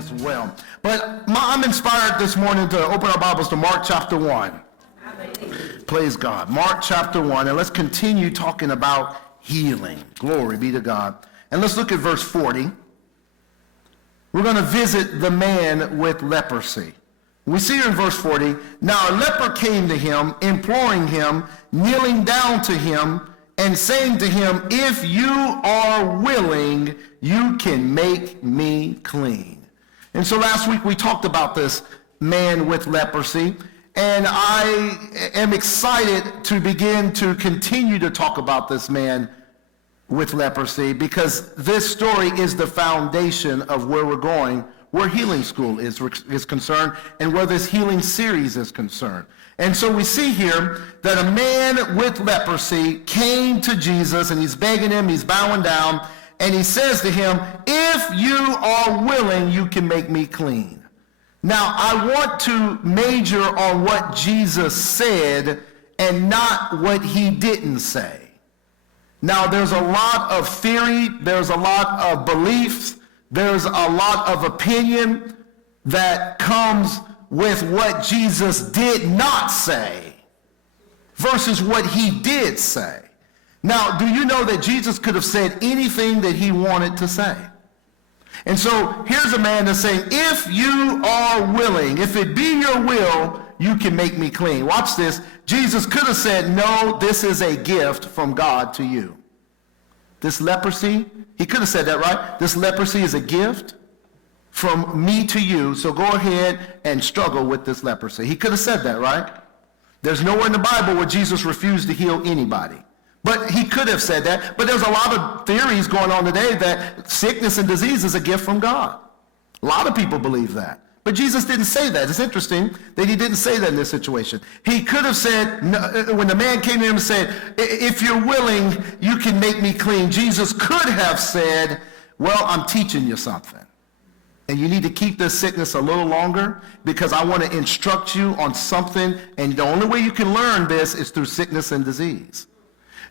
as well. But I'm inspired this morning to open our Bibles to Mark chapter 1. Praise God. Mark chapter 1, and let's continue talking about healing. Glory be to God. And let's look at verse 40. We're going to visit the man with leprosy. We see here in verse 40, now a leper came to him, imploring him, kneeling down to him, and saying to him, if you are willing, you can make me clean. And so last week we talked about this man with leprosy, and I am excited to begin to continue to talk about this man with leprosy, because this story is the foundation of where we're going, where Healing School is concerned, and where this healing series is concerned. And so we see here that a man with leprosy came to Jesus, and he's begging him, he's bowing down, and he says to him, if you are willing, you can make me clean. Now, I want to major on what Jesus said and not what he didn't say. Now, there's a lot of theory, there's a lot of beliefs, there's a lot of opinion that comes with what Jesus did not say versus what he did say. Now, do you know that Jesus could have said anything that he wanted to say? And so here's a man that's saying, if you are willing, if it be your will, you can make me clean. Watch this. Jesus could have said, no, this is a gift from God to you. This leprosy, he could have said that, right? This leprosy is a gift from me to you, so go ahead and struggle with this leprosy. He could have said that, right? There's nowhere in the Bible where Jesus refused to heal anybody. But he could have said that. But there's a lot of theories going on today that sickness and disease is a gift from God. A lot of people believe that. But Jesus didn't say that. It's interesting that he didn't say that in this situation. He could have said, when the man came to him and said, if you're willing, you can make me clean. Jesus could have said, well, I'm teaching you something. And you need to keep this sickness a little longer because I want to instruct you on something. And the only way you can learn this is through sickness and disease.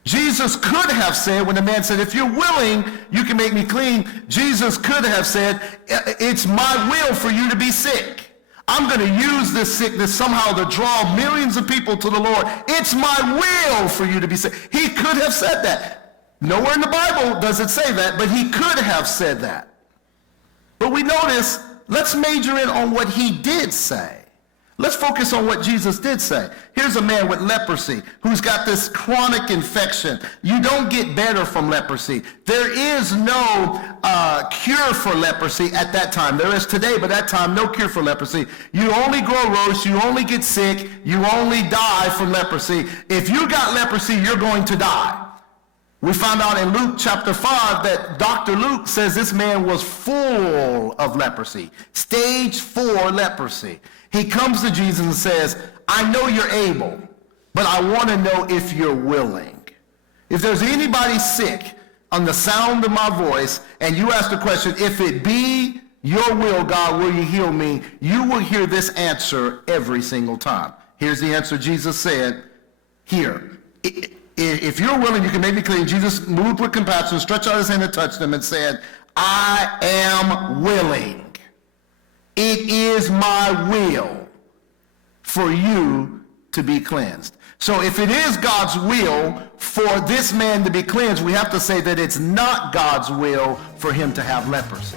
Jesus could have said, when the man said, if you're willing, you can make me clean. Jesus could have said, it's my will for you to be sick. I'm going to use this sickness somehow to draw millions of people to the Lord. It's my will for you to be sick. He could have said that. Nowhere in the Bible does it say that, but he could have said that. But we notice, let's major in on what he did say. Let's focus on what Jesus did say. Here's a man with leprosy who's got this chronic infection. You don't get better from leprosy. There is no cure for leprosy at that time. There is today, but at that time, no cure for leprosy. You only grow roast, you only get sick, you only die from leprosy. If you got leprosy, you're going to die. We found out in Luke chapter 5 that Dr. Luke says this man was full of leprosy, stage 4 leprosy. He comes to Jesus and says, I know you're able, but I want to know if you're willing. If there's anybody sick on the sound of my voice, and you ask the question, if it be your will, God, will you heal me? You will hear this answer every single time. Here's the answer Jesus said, here. If you're willing, you can make me clean. Jesus moved with compassion, stretched out his hand and touched him and said, I am willing. It is my will for you to be cleansed. So if it is God's will for this man to be cleansed, we have to say that it's not God's will for him to have leprosy.